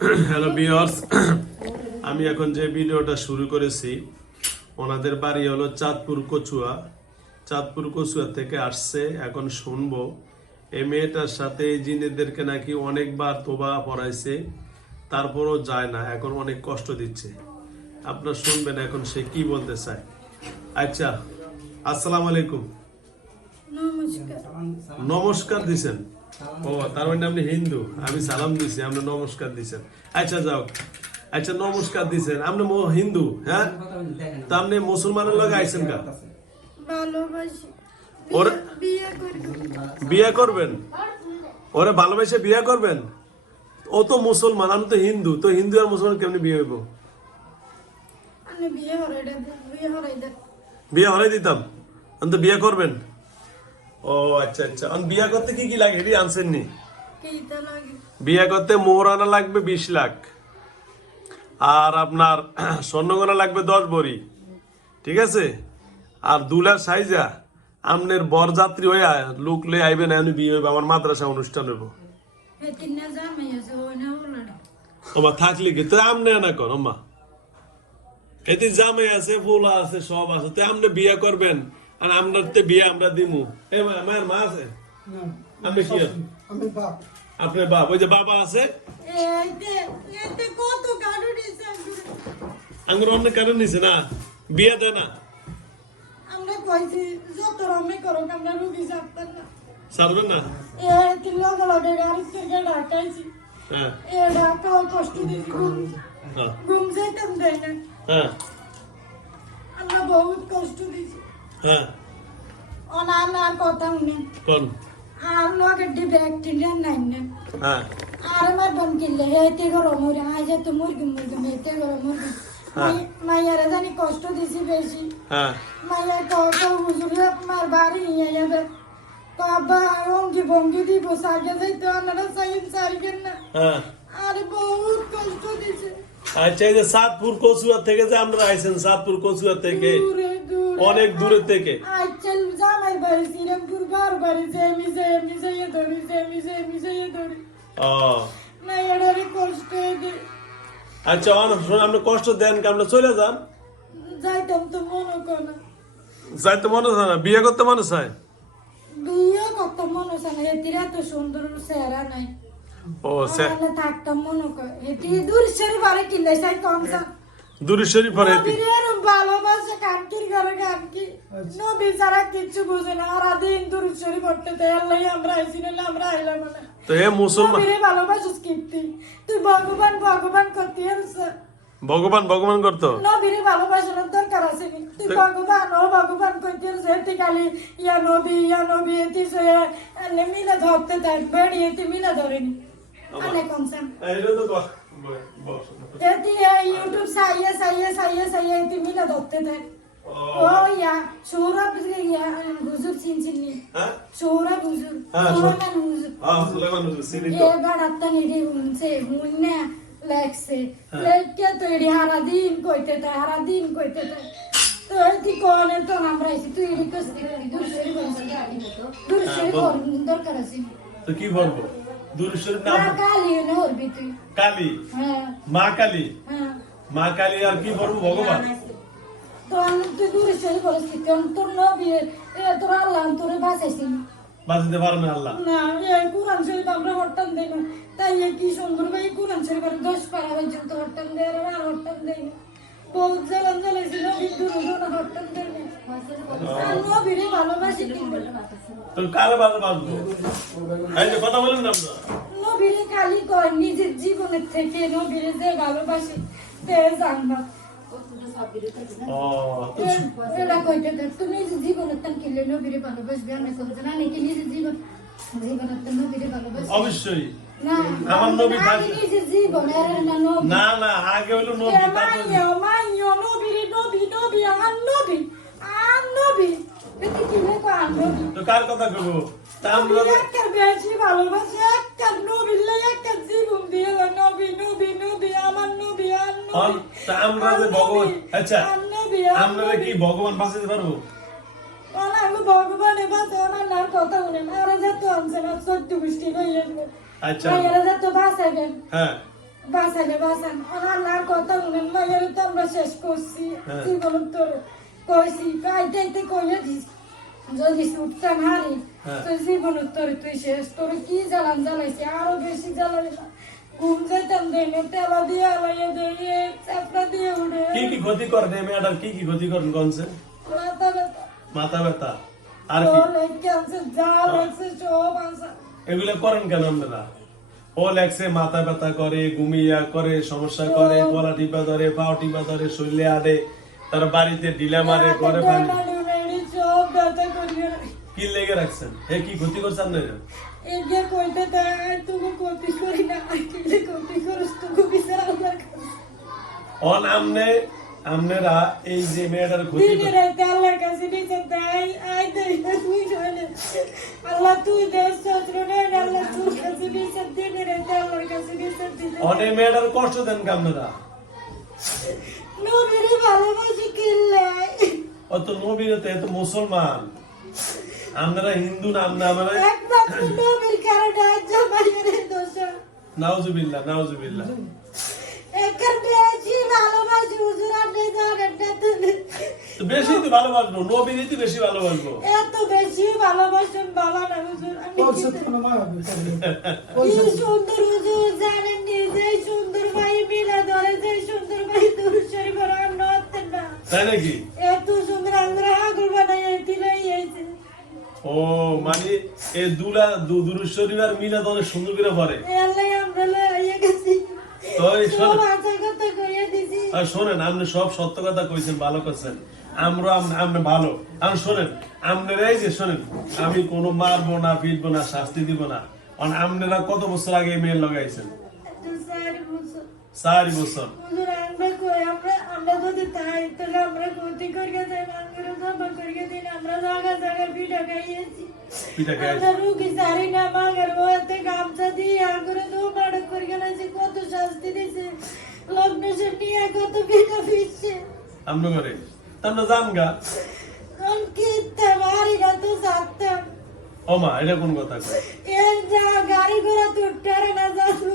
Hello বিয়ার্স আমি এখন যে ভিডিওটা শুরু করেছি ওনাদের বাড়ি হলো চাঁদপুর কচুয়া। চাঁদপুর কচুয়া থেকে আসছে এখন শুনব। এই মেয়েটার সাথে এই জিনেদেরকে নাকি অনেকবার তোবা পড়াইছে তারপরও যায় না এখন অনেক কষ্ট দিচ্ছে। আপনার শুনবেন এখন সে কি বলতে চায়। আচ্ছা আসসালামু আলাইকুম। নমস্কার। নমস্কার দিছেন। ও তার মানে আপনি হিন্দু। আমি সালাম দিছি আপনি নমস্কার দিছেন। আচ্ছা যাও। আচ্ছা নমস্কার দিছেন। আপনি হিন্দু হ্যাঁ? তা আপনি মুসলমানের লগে আইছেন কা? ওর- বিয়ে করবেন? ওরে ভালোবেসে বিয়ে করবেন? ও তো মুসলমান আমি তো হিন্দু। তো হিন্দু আর মুসলমান কেমনি বিয়ে হইব? বিয়ে হরাই দিতাম। আমি তো বিয়ে করবেন? ও আচ্ছা আচ্ছা। বিয়ে করতে কি কি লাগে? এটি আনছেন নি? বিয়ে করতে মোহর আনা লাগবে বিশ লাখ। আর আপনার স্বর্ণগোনা লাগবে দশ বড়ি। ঠিক আছে? আর দুলার সাইজা আমনের বরযাত্রী হয়ে লোক লে আইবে না আমি বিয়ে হইবে আমার মাদ্রাসা অনুষ্ঠান হইব। ওমা থাকলি কি? তো আমনে না কর ওমা। এতে জামাই আছে ফুলা আছে সব আছে। তো আমনে বিয়ে করবেন। আর আপনার তো বিয়ে আমরা দিমু। এ আমার মা আছে? আমি কি? আমি বাপ। আপনার বাপ ওই যে বাবা আছে? আঙ্গুর? অন্য কারণ নিছে না? বিয়ে দেয় না? আমরা কইছি যত রমে করো আমরা রুগী সাপ্তাহ না। সারবেন না? এ তিন লগে লগে গাড়ি থেকে ঢাকাইছি হ্যাঁ। এ ঢাকা কষ্ট দিছি ঘুম হ্যাঁ। দেয় না। হ্যাঁ। আমরা বহুত কষ্ট দিছি হ্যাঁ অনানার কথা শুনে কোন আর লগে ডিবে একটিন নাই না হ্যাঁ আর আমার বোন কিনলে হেতে গরম মুরগি আজ তো মুরগি মুরগি হেতে গরম মুরগি হ্যাঁ। মাইয়ারা জানি কষ্ট দিছি বেশি হ্যাঁ মাইয়া কত হুজুরে মার বাড়ি নিয়ে যাবে বাবা অঙ্গি ভঙ্গি দিব সাগে যাইতো আপনারা সাইন সারিবেন না হ্যাঁ আর বহুত কষ্ট দিছে আচ্ছা এই যে সাতপুর কচুয়া থেকে যে আমরা আইছেন সাতপুর কচুয়া থেকে দূরে দূরে অনেক দূরে থেকে। আচ্ছা জামাই বাড়ি শ্রীরামপুর বার বাড়ি জেমি জেমি জেয়ে ধরি জেমি জেমি জেয়ে ধরি ও। মাইয়ারে কষ্ট দেয় আচ্ছা অন শুনুন আপনি কষ্ট দেন কি আমরা চলে যান? যাইতাম তো মনে করে যাইতে মনে হয় না বিয়ে করতে মনে চায়? বিয়ে করতাম মনে হয় না এটির এত সুন্দর চেহারা নাই। ও সে থাকতাম মনে করে। এটি দূর সেরে বাড়ি কিনলে সাই কম দূরে শরীফ পরে ভালোবাসে কানকির ঘরে কানকি। নবী ছাড়া কিচ্ছু বুঝে না। আর দিন দূর সেরে পড়তে দেয়। আল্লাহ আমরা আইসি নাহলে আমরা আইলাম না। তো হে মুসলমান নবীরে ভালোবাসিস কীর্তি তুই? ভগবান ভগবান করতে আনছে ভগবান ভগবান করতো? নবীরে ভালোবাসানোর দরকার আছে নি তুই ভগবান ও ভগবান কইতে যেতে খালি ইয়া নবী ইয়া নবী এতি সে মিলে ধরতে তাই বেড়ি এতি মিলে ধরেনি আনে কমসাম এটা তো ব- ব- বস। এতি ইউটিউব সাইয়ে সাইয়ে সাইয়ে সাইয়ে এতি মিলে ধরতে তাই ও, ও ইয়া সৌরভ ইয়া হুজুর চিন চিনি হ্যাঁ? সৌরভ হুজুর হ্যাঁ, সৌরভ হুজুর হ্যাঁ, সুলাইমান হুজুর, চিনি তো। এবার আত্মানি রে হুনছে হুন্নে লেখছে লেখকে তো এডি হারা দিন কইতে তাই হারা দিন কইতে তাই তো এটি কোনে তো আমরা এসে তুই এডি কস দূর সেরি বলছিস দূর সেরি বল দরকার আছে তো কি বলব দূরে শরীফ নাম না কালি না ওরবি তুই কালী। হ্যাঁ। মা কালী। হ্যাঁ। মা কালী আর কি বলব ভগবান? বাঁচতে না আল্লাহ। না এই কোরআন শরীফ আমরা হরতাম দেই না। তাই কি সুন্দর ভাই কোরআন শরীফ আর দশ পারা পর্যন্ত হরতাম দেয় আর আর হরতাম দেই। না বহুত জ্বালান জ্বালাইছিল বিদ্যুৎ না হরতাম দেয় না। আর নবীরে ভালোবাসি তো কালে বাজে বাজবো এই যে কথা বলেন না আপনারা। নবীরে খালি কয় নিজের জীবনের থেকে নবীরে যে ভালোবাসি তে জানবা। ও তো এ- এটা কইতে দেখ তুমি জীবনের তান কিনলে নবীরে ভালোবাসবে আমি করতে না নাকি নিজের জীবন জীবনের তান নবীরে ভালোবাসবে অবশ্যই। আমার নবী আমি থাকে। নিজের জীবন এর না না না আগে হইল নবী তারপরে মাইয়া মাইয়া নবী নবী নবী আর নবী আর নবী। কি রে কো আর নবী? তো কার কথা তা আমরা আমার আমরা ভগবান আচ্ছা আমরা। কি ভগবান বাঁচাতে পারব? ওনা আমি ভগবানের নাম কথা শুনে আর যত আনছে না সত্য বৃষ্টি হয়ে আচ্ছা। ভাইয়ারা যত বাসাইবেন হ্যাঁ। বাঁচালে বাঁচান। আল্লাহর কথা মনে মায়ের তো আমরা শেষ করছি হ্যাঁ। জীবন তোর কইছি কাইটাইতে কইলে দিস যদি উঠতাম হারি হ্যাঁ। জীবন তোর তুই শেষ তোর কি জ্বালান জ্বালাইছি? আরও বেশি জ্বালাই ঘুম যেতাম দেনে তেলা দিয়ে আলাইয়ে দিয়ে চাপড়া দিয়ে উঠে কি কি ক্ষতি করেন এই মেয়েটার কি কি ক্ষতি করেন কনসে মাথা ব্যথা। মাথা ব্যথা। আর কি? তোর ক্যান্সার লাগছে সব আসা এগুলো করেন কেন আপনারা? ও মাথা ব্যথা করে ঘুমিয়া করে সমস্যা করে গলা টিপা ধরে পাও টিপা ধরে শরীরে আদে। তার বাড়িতে ডিলা মারে করে পানি সব ব্যথা করিয়ে কি লেগে রাখছেন? এ কি ক্ষতি করছেন না এগিয়ে কইতে দেয় তুমি কপি করি না আইলে কপি করিস তুমি বিচার কাছে। অন আমনে এই যে মেয়েটার ক্ষতি দিনে রাতে আল্লাহর কাছে নিচে দেয় আই না তুই নয় আল্লাহ তুই দেশ শত্র আল্লাহ তোর কাছে বিচার দিনে রাতে আল্লাহর কাছে বিচার দিতে অনে মেয়েটার কষ্ট দেন কে আপনারা? নবীরে ভালোবাসি কিনলে অত নবীরতে এত মুসলমান। আপনারা হিন্দু নাম না আমরা একমাত্র নবীর কারণে আজ জামাইয়ের দোষ। নাউজুবিল্লাহ নাউজুবিল্লাহ। বেশি ভালোবাসি হুজুর আপনি জানেন না তুমি তো ভালোবাসবো নবীরই তো বেশি ভালোবাসবো। এত বেশি ভালোবাসেন বাবা না হুজুর আমি সুন্দর হুজুর জানেন নি যে সুন্দর ভাই মিলা ধরে যে সুন্দর ভাই না তাই নাকি এত সুন্দর আমরা আগুন বানাই দিলাই এইছে ও মানে এই দুলা দুরুশ্বরীবার মিলা তো অনেক সুন্দর করে পড়ে। আর শোনেন আপনি সব সত্য কথা কইছেন ভালো করছেন। আমরা আম- আমরা ভালো। আর শোনেন আপনারা এই যে শোনেন আমি কোনো মারবো না পিটবো না শাস্তি দিব না। কারণ আপনারা কত বছর আগে মেয়ে লাগাইছেন? চার বছর আমরা যদি তাই তাহলে আমরা ক্ষতি করিয়া যাই আমরা জমা করিয়া দিন আমরা জায়গা জায়গা পিঠা খাইয়েছি। আমরা রুগী সারি না মাগের বয়াতে গামছা দিয়ে আগুরে দু মাড়ক করিয়া নাইছে কত শাস্তি দিছে। নিয়ে কত পিঠা ফিরছে। আমরা করে না ও মা এটা কোন কথা কয়? যা গাড়ি ঘোড়া তুট্টারে না যাবে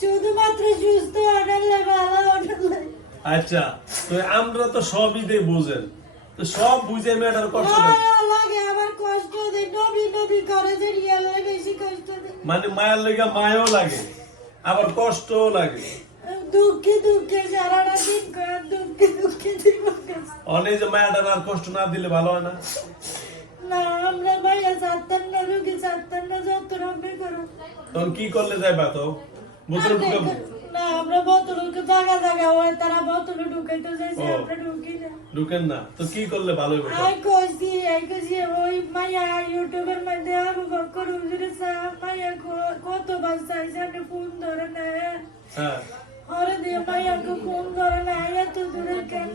শুধুমাত্র সুস্থ আনালে ভালো আনালে আচ্ছা তো আমরা তো সবই দিয়ে বুঝেন। তো সব বুঝে মেয়েটার কষ্ট লাগে আমার কষ্ট দেয়। নবী নবী করে যে রিয়ালে বেশি কষ্ট দেয়। মানে মায়ের লেগে মায়াও লাগে আবার কষ্টও লাগে। দুঃখে দুঃখে সারাটা দিন দুঃখে দুঃখে কাটছে। অনেক যে মায়াটার আর কষ্ট না দিলে ভালো হয় না। আমরা ভাইয়া চারতেন না রুগী চারতেন না যত রকমের করো তখন কি করলে যাইবা তো বোতলে ঢুকাবো না আমরা বোতলকে জায়গা জায়গা হয় তারা বোতলে ঢুকাইতে যাইছে ও। আমরা ঢুকি না ঢুকেন না তো কি করলে ভালো হবে আই কইছি আই কইছি ওই মাইয়া ইউটিউবের মধ্যে আবু বকর হুজুরে সাহেব মাইয়া ক- কত বার চাইছে আপনি ফোন ধরে না হ্যাঁ ওরে দিয়ে মাইয়াকে ফোন করে না এত দূরে কেন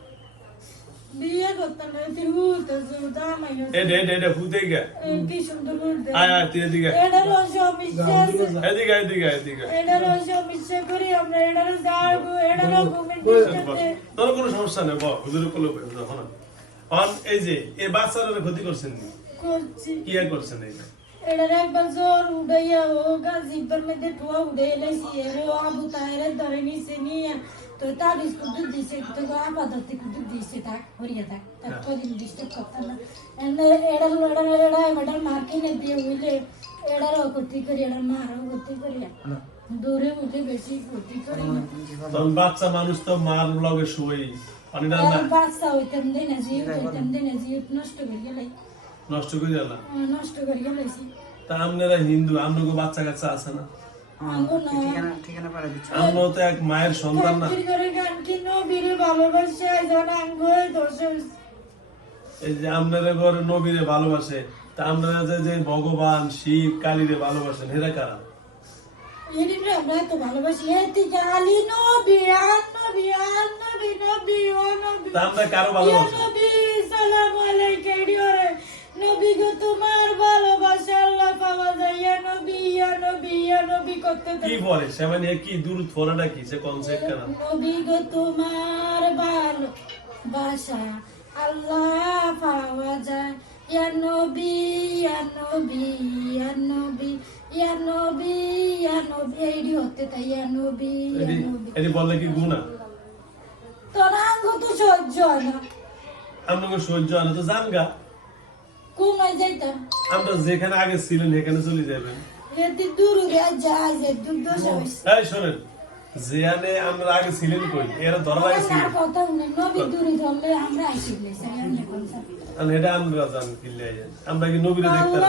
বিয়ে করতাম না তুই হুতে জুতা মাই এটা এটা এটা ফুটে গে কি সুন্দর হুতে আয় আয় তুই এদিকে এটা রস বিশ্বাস এদিকে এদিকে এদিকে এটা রস বিশ্বাস করি আমরা এটা যাব এটা ঘুমিয়ে তোর কোনো সমস্যা নেই বল হুজুর কোলে যখন অন এই যে এই বাচ্চারা ক্ষতি করছেন নি? করছি কি করছেন এই এটার একবার জ্বর উড়াইয়া ও গা জিব্বার মধ্যে ঠোয়া উড়ে এলাইছি আবু তাহের ধরে নিছে নিয়ে তো তার বিস্কুট দিছে তো গো আপাতত কুটু দিছে থাক হরিয়া থাক। তার কদিন ডিস্টার্ব করতাম না। এনে এড়ার এড়ার এড়া এড়ার মার্কিনে দিয়ে হইলে এড়ারও ক্ষতি করি এড়ার মারও ক্ষতি করি। দূরে উঠে বেশি ক্ষতি করি না। তখন বাচ্চা মানুষ তো মার লগে শুয়ে অনেকটা না। বাচ্চা হইতাম দেয় না জিও হইতাম দেয় না জিও নষ্ট করি গেলাই নষ্ট করে দিলাম নষ্ট করি গেলাইছি তা আপনারা হিন্দু আপনাকে বাচ্চা কাচ্চা আছে না? আমরাও তো এক মায়ের সন্তান না। এই যে আপনারা ঘরে নবীরে ভালোবাসে তা আপনারা যে যে ভগবান শিব কালীরে ভালোবাসেন হেরা কারা? আমরা এত ভালোবাসি। এই নবী আর নবী আর নবী নবী ও নবী। আমরা কারও ভালোবাসি সালাম আলাইকা ডিওরে নবী গো তোমার ভালোবাসা আল্লাহ পাওয়া যায়। ইয়া নবী ইয়া নবী ইয়া নবী করতে কি বলে? সে মানে কি দূর ফোরাটা কি সে কনসেপ্ট কেন? নবী গো তোমার ভালোবাসা আল্লাহ পাওয়া যায়। ইয়া নবী ইয়া নবী ইয়া নবী ইয়া নবী ইয়া নবী। এইডি হতে তাই ইয়া নবী ইয়া নবী। এটি বললে কি গুণা তোর আঙ্গ তো সহ্য হয় না। আপনাকে সহ্য হয় না তো জান গা কোনায় যাইতাম আমরা যেখানে আগে ছিলেন সেখানে চলে যাবেন। এতে দূর যায় যে দূর দশা হয়েছে এই শোনেন যেখানে আমরা আগে ছিলেন কই? এরা ধরা লাগে ছিলেন। কথা শুনে নবী দূরে ধরলে আমরা আইসিলে স্যার কোন আর এটা আমরা জান কিল্লে আইয়েন। আমরা কি নবীরে দেখতাম?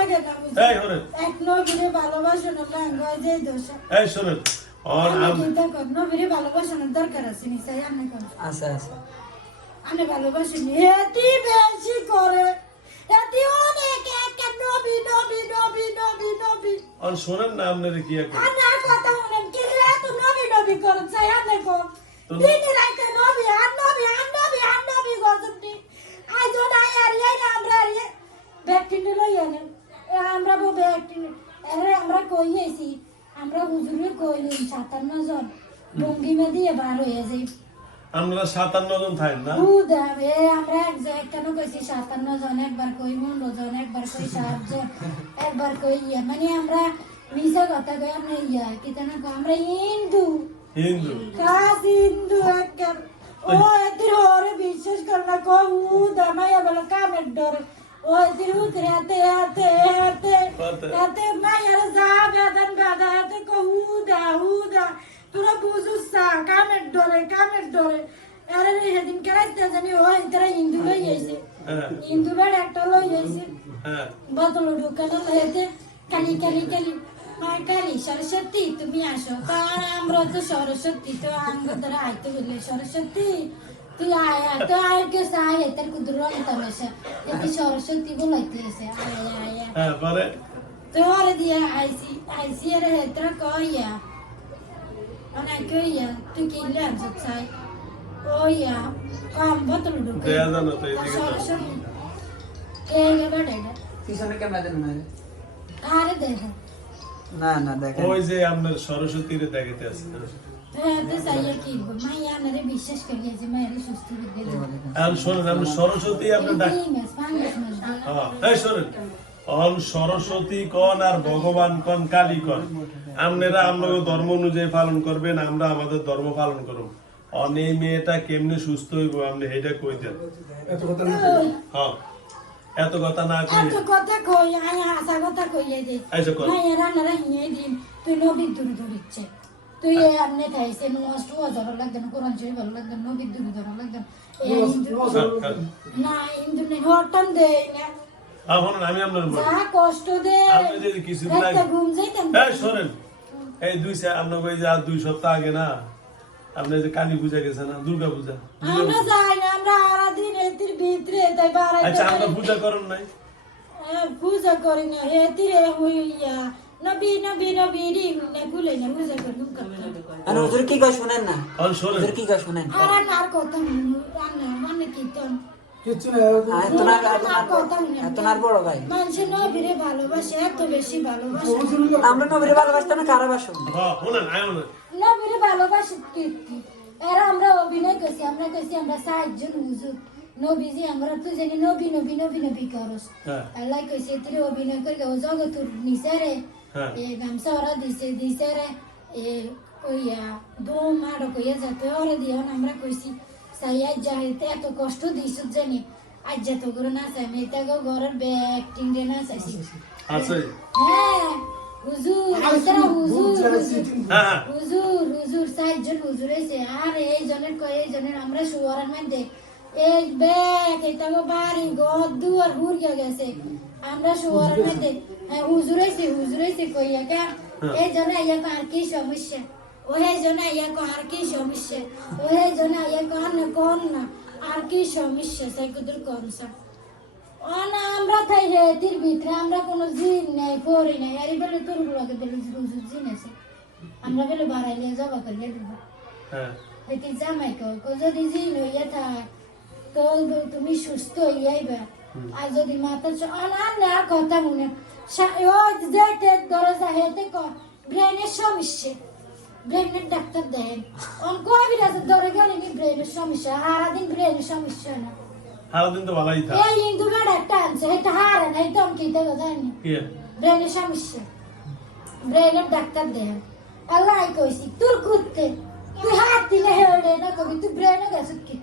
না এই শোনেন। এক নবীরে ভালোবাসো না লাঙ্গ যে দোষা এই শোনেন নবীরে ভালোবাসানোর দরকার আছে নি কোন আছে আছে। আমি ভালোবাসি নি বেশি করে? অন শোনেন না আপনারে কি এখন আমার কথা শুনেন কি রে তো নবী নবী করেন দিন রাইতে নবী আর নবী আর নবী আর নবী আই আর না আমরা আর লই আমরা বো আরে আমরা কই আইছি? আমরা হুজুরে কইলেন সাতান্ন জন। ভঙ্গিমা দিয়ে বার হয়ে যাই। আমরা সাতান্ন জন থাকেন না? আমরা এক জায়গায় কেন কইছি সাতান্ন জন একবার কই মুন্ড জন একবার কই সাত জন একবার কই ইয়া। মানে আমরা মিশা কথা কই আমরা ইয়া কি আমরা হিন্দু। হিন্দু। কাজ হিন্দু একবার ও এদের ওরে বিশ্বাস কো উ দামাইয়া বলে কামের ডর। ও এদের উতরে হাতে হাতে হাতে। হাতে। যা বেদন বেদা হাতে কো হুদা হুদা। তোরা বুঝুস না কামের ডরে কামের ডরে আরে সেদিন কেরাইতে জানি ও এরা হিন্দু লই আইছে হ্যাঁ। হিন্দু বেড় একটা লই আইছে হ্যাঁ। বোতল ঢুকানো হয়েছে কালি কালি কালি। কালি সরস্বতী তুমি আসো। তার আমরা তো সরস্বতী তো আঙ্গ ধরে আইতে বললে সরস্বতী। তুই আয় আয় তো আয় কে সাই তার কুদুর তামাশা এতে সরস্বতী বলাইতে আছে। আয় আয় আয় তো আরে দিয়া আইসি আইসি আরে হেত্রা কইয়া। না না না দেখেন ওই যে আপনার সরস্বতীরে দেখাতে আছে হ্যাঁ তো চাইয়া কি মাইয়া নারে বিশ্বাস করিয়েছে মায়ের সুস্থ বিদ্যে এখন শোনেন আপনি সরস্বতী আপনার ডাক হ্যাঁ, এই শোনেন অন সরস্বতী কন আর ভগবান কন কালী কন। আপনারা আপনাকে ধর্ম অনুযায়ী পালন করবেন আমরা আমাদের ধর্ম পালন করব অন এই মেয়েটা কেমনে সুস্থ হইব আপনি এটা কই দেন। হ্যাঁ। এত কথা না কই এত কথা কই আই হাসা কথা কইয়ে দে আচ্ছা কর। মাইয়া রান্নারা হিয়ে দিন তুই নবীর দূরে ধরিচ্ছে তুই এ আমনে খাইছে নষ্ট অজর লাগবে না কোরআন শরীফ ভালো লাগবে না নবীর দূরে ধরা লাগবে না হ্যাঁ, হ্যাঁ। না হটন দেই না। এখন আমি আপনার কষ্ট দে আপনি যদি কিছুদিন আগে- ঘুম যাইতাম এই শোনেন। এই দুই আপনাকে ওই যে আর দুই সপ্তাহ আগে না আপনি যে কালী পূজা গেছে না দুর্গা পূজা আমরা যাই না আমরা আরা এতির ভিতরে তাই বাড়াইতে আচ্ছা আমরা পূজা করেন নাই? আহ, পূজা করি না এতিরে হইয়া। নবী নবী নবী রি না ভুলে না পূজা করি আর হুজুর কি কয় শুনেন না? শোনেন। হুজুর কি কয় শুনেন? আর আর কথা রান্না মানে কীর্তন। আর তোমার তোমার তোমার বড় ভাই। মানুষের নবীরে ভালোবাসে এত বেশি ভালোবাসে। আমরা নবীরে ভালোবাসতাম না কারা বাসো হ্যাঁ শোনেন আয় শোনেন নবীরে ভালোবাসে কীর্তি এর আমরা অভিনয় করছি আমরা করছি আমরা সাতজন হুজুর। নবীজি আমরা তো জানি নবী নবী নবী নবী করস। আল্লাহ কইছে এতিরে অভিনয় করে ও জগতুর নিসারে এ গামছা ওরা দিছে দিছে রে। এ কইয়া দম আড়ো কইয়া যাতে ওরা দিও আমরা কইছি সাই আজ যাইতে এত কষ্ট দিছ জানি। আজ যত করে না চাই আমি এটা ঘরের ব্যাকটিং রে না চাইছি। হ্যাঁ হুজুর এছাড়া হুজুর হুজুর হ্যাঁ হ্যাঁ। হুজুর হুজুর হুজুর এসে আর এই জনের কয় এই জনের আমরা শুয়ারের মধ্যে এই ব্যাগ এটা গো বাড়ি ঘর দুয়ার হুড়িয়া গেছে। আমরা শুয়ারের মধ্যে হ্যাঁ হুজুর এসে হুজুর এসে কইয়া কা এই জন্য আর কি সমস্যা। ও এই জন্য ইয়া আর কি সমস্যা? ওহে জন্য ইয়া কোন কোন না। আর কি সমস্যা? সেই কুদুর কোন সা। না আমরা তাই হেতির ভিতরে আমরা কোনো জিন নাই পড়ি নাই। আর এবারে তোর লাগে বেলে হুজুর জিন আছে। আমরা গেলে বাড়াইলে জবা করিয়ে দিব। হ্যাঁ। হইতে জামাই কো কো যদি জি লইয়া থাক তো তুমি সুস্থ হইয়াইবা আর যদি মাথা অনার না কথা মনে। সা- ওই যে টেক দরজা হেতে ক ব্রেনের সমস্যা। ব্রেনের ডাক্তার দেন অঙ্ক বিরাজ ধরে গেলে কি ব্রেনের সমস্যা সারাদিন ব্রেনের সমস্যা না সারাদিন তো ভালোই থাক এই হিন্দু বেড়া একটা আনছে এটা হারে না এটা অঙ্ক এটা জানি কি ব্রেনের সমস্যা ব্রেনের ডাক্তার দেন আল্লাহ কইছি তোর কুত্তে তুই হাত দিলে হেড়ে না কবি তুই ব্রেনে গেছিস কি